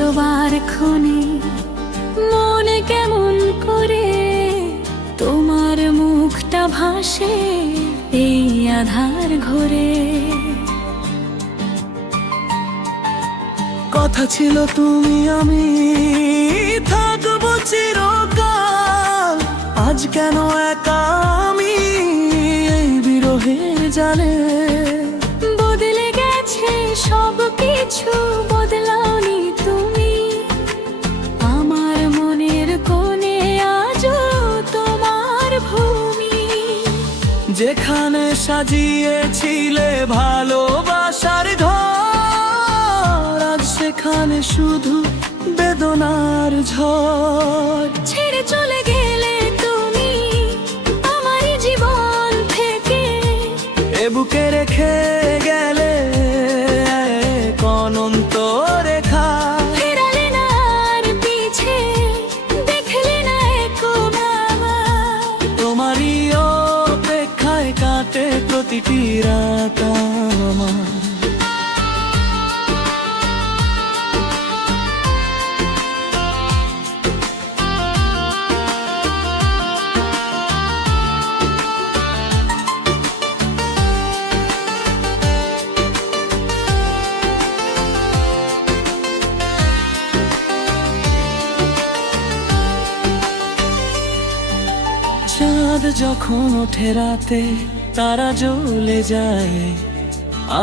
ডোবার ক্ষণে মনে কেমন করে তোমার মুখটা ভাসে এই আধার ঘরে। কথা ছিল তুমি আমি থাকবো চিরকাল, আজ কেন একা আমি এই বিরহের জালে। বদলে গেছে সব কিছু, বদলাওনি তুমি আমার মনের কোণে, আজও তোমার ভূমি। যেখানে সাজিয়েছিলে ভালোবাসার ঘর, আজ সেখানে শুধু বেদনার ঝড়। ছেড়ে চলে গেলে তুমি আমার জীবন থেকে, এ বুকে রেখে গেলে এক অনন্ত রেখা। ফেরালে না আর পিছে, দেখলে না একবার। তোমারই অপেক্ষায় কাটে প্রতিটি রাত আমার। চাঁদ যখন ওঠে রাতে, তারা জ্বলে যায়,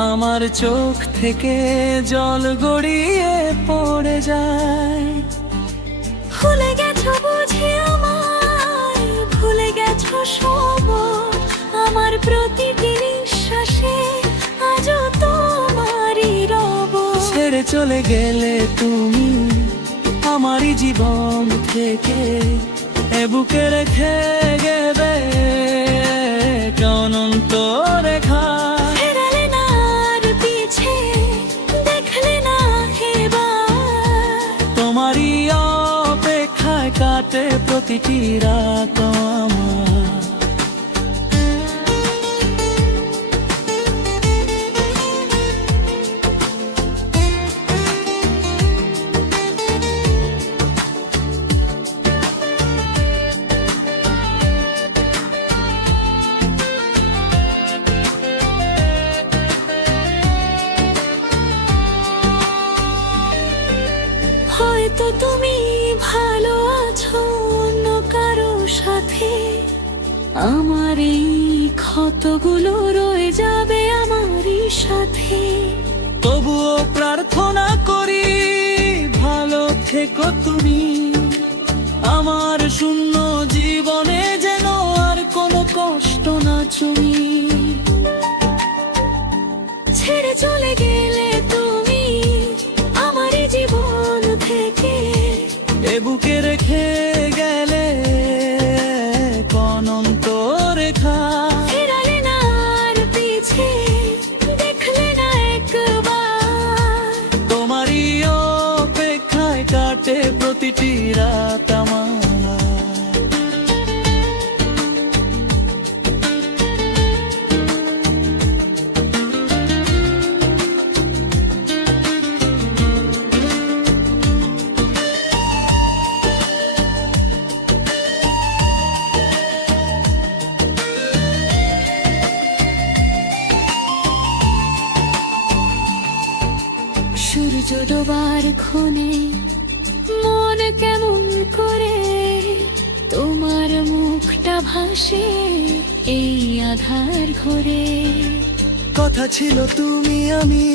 আমার চোখ থেকে জল গড়িয়ে পড়ে যায়। ভুলে গেছো বুঝি আমায়, ভুলে গেছো সব আমার প্রতিটি নিঃশ্বাসে, আজও তোমারই রব। ছেড়ে চলে গেলে তুমি আমারই জীবন থেকে, এ বুকে রেখে গেবে এক অনন্ত রেখা। ফেরালে না আর পিছে, দেখলে না এবার। তোমারই অপেক্ষায় কাটে প্রতিটি রাত আমার। হয়তো তুমি ভালো আছো অন্য কারো সাথে, আমার এই ক্ষতগুলো রয়ে যাবে আমারই সাথে। তবুও প্রার্থনা করি ভালো থেকো তুমি, আমার শূন্য জীবনে যেন আর কোনো কষ্ট না তুমি। ছেড়ে চলে গেলে তুমি আমারই জীবন থেকে, এ বুকে রেখে গেলে এক অনন্ত রেখা। ফেরালে না আর পিছে, দেখলে না একবার। তোমারই অপেক্ষায় কাটে প্রতিটি রাত আমার। সূর্য ডোবার ক্ষণে মন কেমন করে তোমার মুখটা ভাসে এই আধার ঘরে। কথা ছিল তুমি আমি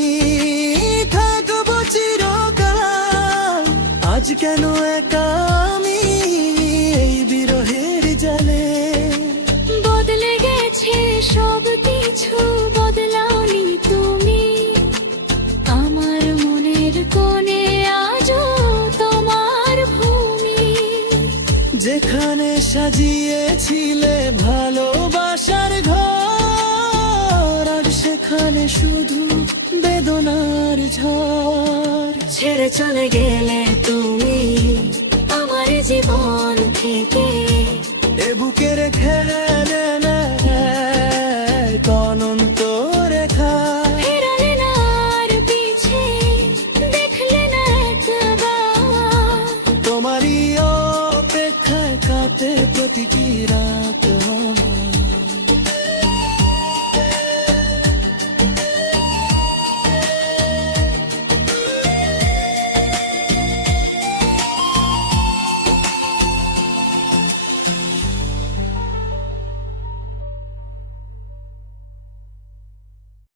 থাকবো চিরকাল, আজ কেন একা আমি এই বিরহের জালে। বদলে গেছে সব কিছু, বদলাওনি তুমি আমার মনের কোণে, আজও তোমার ভূমি। যেখানে সাজিয়েছিলে ভালোবাসার ঘর, আর সেখানে শুধু বেদনার ঝড়। ছেড়ে চলে গেলে তুমি আমার জীবন থেকে, এ বুকে রেখে